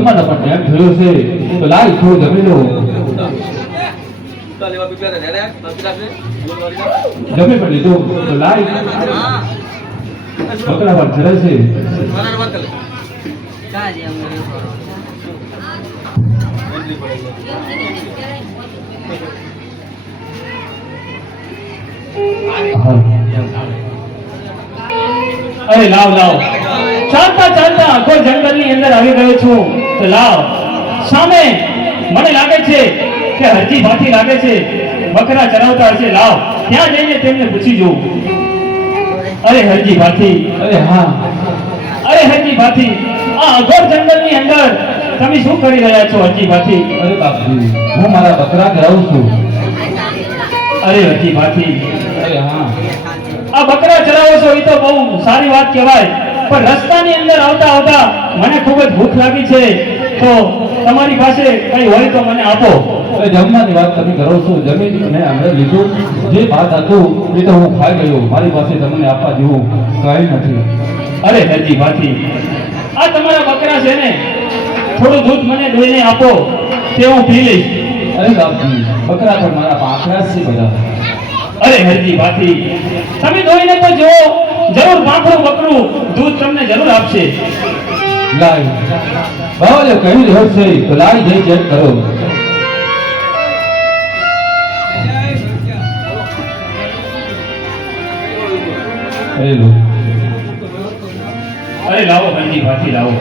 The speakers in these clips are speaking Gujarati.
જમવાનો પણ ટાઈમ થયો છે તો લાય થોડું જમી લો. જમી પણ લીધું તો લાય બકરા પર ચડે છે. અરે લાવ લાવ ચાલતા ચાલતા કોઈ જંગલ ની અંદર આવી ગયો છું તો લાવ સામે મને લાગે છે કે હરજી ભાથી લાગે છે બકરા ચરાવતા હશે. લાવ ત્યાં જઈને તેમને પૂછી જોઉં. અરે હરજી ભાથી, અરે હા, અરે હરજી ભાથી, આ અઘોર જંગલ ની અંદર તમે શું કરી રહ્યા છો હરજી ભાથી? અરે બાપજી, હું મારા બકરા ચરાવું છું. અરે હરજી ભાથી, અરે હા, આ બકરા ચરાવો છો એ તો બહુ સારી વાત કહેવાય, પણ રસ્તાની અંદર આવતા આવતા મને ખૂબ જ ભૂખ લાગી છે, તો તમારી પાસે કઈ હોય તો મને આપો. અરે જમવાની વાત તમે કરો છો, જમીન મેં હમણાં લીધું, જે ભાત હતું એ તો હું ખાઈ ગયો, મારી પાસે તમને આપવા જેવું કઈ નથી. અરે હરજી ભાથી, આ તમારા બકરા છે ને, થોડું દૂધ મને દોઈને આપો, તે હું પી લઈશ. અરે બાપજી, બકરા પર મારા પાંખડા છે બધા. અરે હરજી ભાથી, તમે દોઈને તો જો, જરૂર પાંખડું બકરું દૂધ તમને જરૂર આપશે. લાય બાવલે કહ્યું રહ્યો છે તો લાય જઈ ચેક કરો. અરે લો, અરે લાવો હરજી ભાથી, લાવો.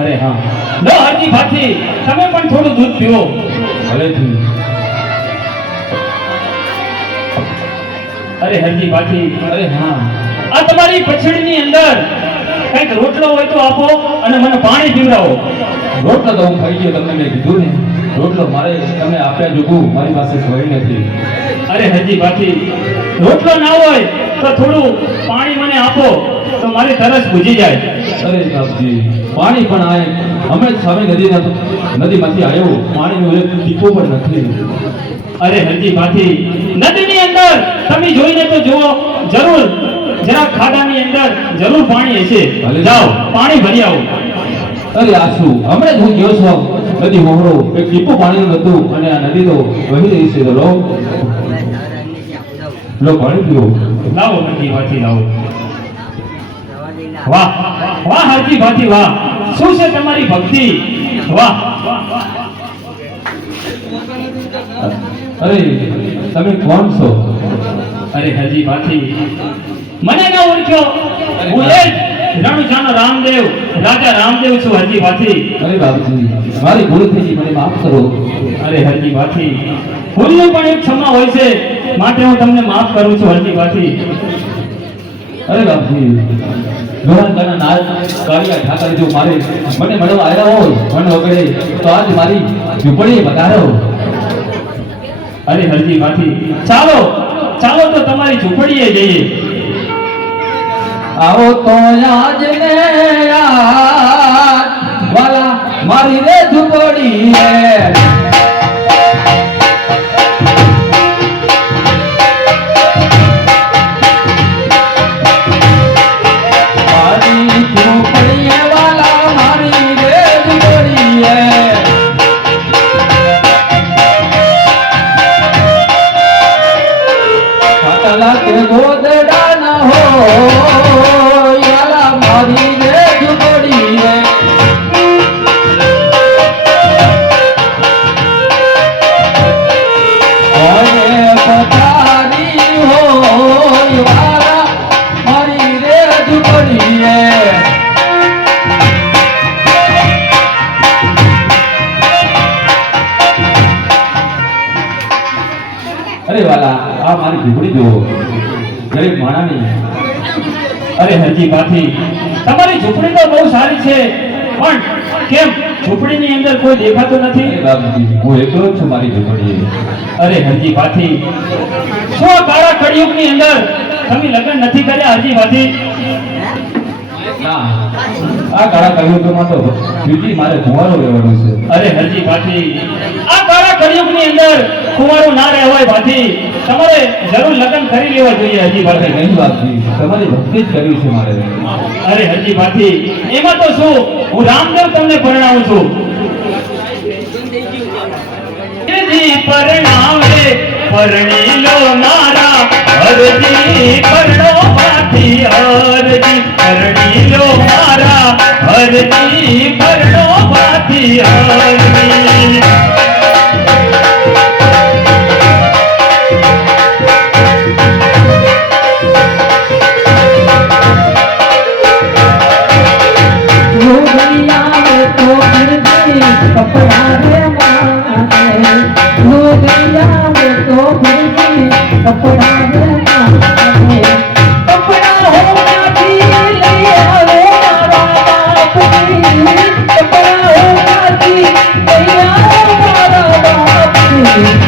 અરે હા, લો હરજી ભાથી, તમે પણ થોડું દૂધ પીવો. ભલેથી. અરે હરજી ભાથી, અરે હા, આ તમારી પછડીની અંદર કંઈક રોટલો હોય તો આપો અને મને પાણી પીવડાવો. રોટલો તો હું ખાઈ ગયો, તમને મેં કીધું ને, રોટલો મારે તમે આપ્યા જોગું મારી પાસે કોઈ નથી. અરે હરજી ભાથી, રોટલો ના હોય તો થોડું પાણી મને આપો તો મારી તરસ બુજી જાય. અરે બાપજી, પાણી પણ આય અમે સામે નદીમાંથી આવ્યો, પાણીનું એક ટીપો પણ નથી. અરે હરજી ભાથી, નદીની અંદર તમે જોઈને તો જુઓ, જરૂર જરા ખાડાની અંદર જરૂર પાણી હશે. જાઓ પાણી ભરી આવો. અરે આ શું, હમણાં જ હું ગયો છું નદી મોહરો, એક ટીપું પાણીનું નતું અને આ નદી તો વહી રહી છે. તો લો પાણી પીવો. લાવો હરજી ભાથી, લાવો. વાહ વાહ હરજી ભાથી, વાહ, શું છે તમારી ભક્તિ, વાહ. અરે તમે કોણ છો? અરે હરજી ભાથી, મને ના ઓળખ્યો? હું એ રણજાનો રામદેવ, રાજા રામદેવ છું હરજી ભાથી. અરે બાપજી, મારી ભૂલ થઈ ગઈ, મને માફ કરો. અરે હરજી ભાથી, ભૂલની પણ એક ક્ષમા હોય છે, માટે હું તમને માફ કરું છું હરજી ભાથી. અરે બાપજી, ઘણા નાલ કાળિયા ઠાકર જો મારે મને મળવા આવ્યા હોય, મન વગડે તો આજ મારી ઝૂંપડી વધારો. અરે હરજી ભાથી, ચાલો ચાલો તો તમારી ઝૂંપડીએ જઈએ. આવો તો આજ ને વાલા મારી રે ઝૂંપડી ગોદડા ના હો યાલા મારી રે ઝૂંપડી રે. અને પથારી હો યાલા મારી રે ઝૂંપડી રે. અરે વાલા, આ મારી ઝૂંપડી જુઓ, ગરીબ માણાની. અરે હરજી ભાથી, તમારી ઝૂંપડી તો બહુ સારી છે, પણ કેમ ઝૂંપડીની અંદર કોઈ દેખાતું નથી? અરે બાપજી, હું એકલો જ છું મારી ઝૂંપડીએ. અરે હરજી ભાથી, શું આ કાળા કળિયુગની અંદર તમે લગ્ન નથી કર્યા હરજી ભાથી? ના, આ કાળા કળિયુગમાં તો બીજી મારે કુંવારો રહેવાનું છે. અરે હરજી ભાથી, આ કાળા કળિયુગની અંદર કુંવારું ના રહેવાય ભાજી, તમારે જરૂર લગ્ન કરી લેવા જોઈએ હરજી અરે ભાથી. નહીં બાપજી, તમારી ભક્તિ જ કરવી છે મારે. અરે હરજી ભાથી, એમાં તો શું, હું રામદેવ તમને પરણાવું છું. હરજી પરણાવે પરણી લો મારા, હરજી પરણો ભાથી, હરજી પરણી લો મારા, હરજી પરણો ભાથી, હરજી. लोगिया में तो फिर भी कपड़ा रे माने, लोगिया में तो फिर भी कपड़ा रे माने, कपड़ा होना भी ले आओ मारा बाप जी, कपड़ा होना भी ले आओ मारा बाप जी.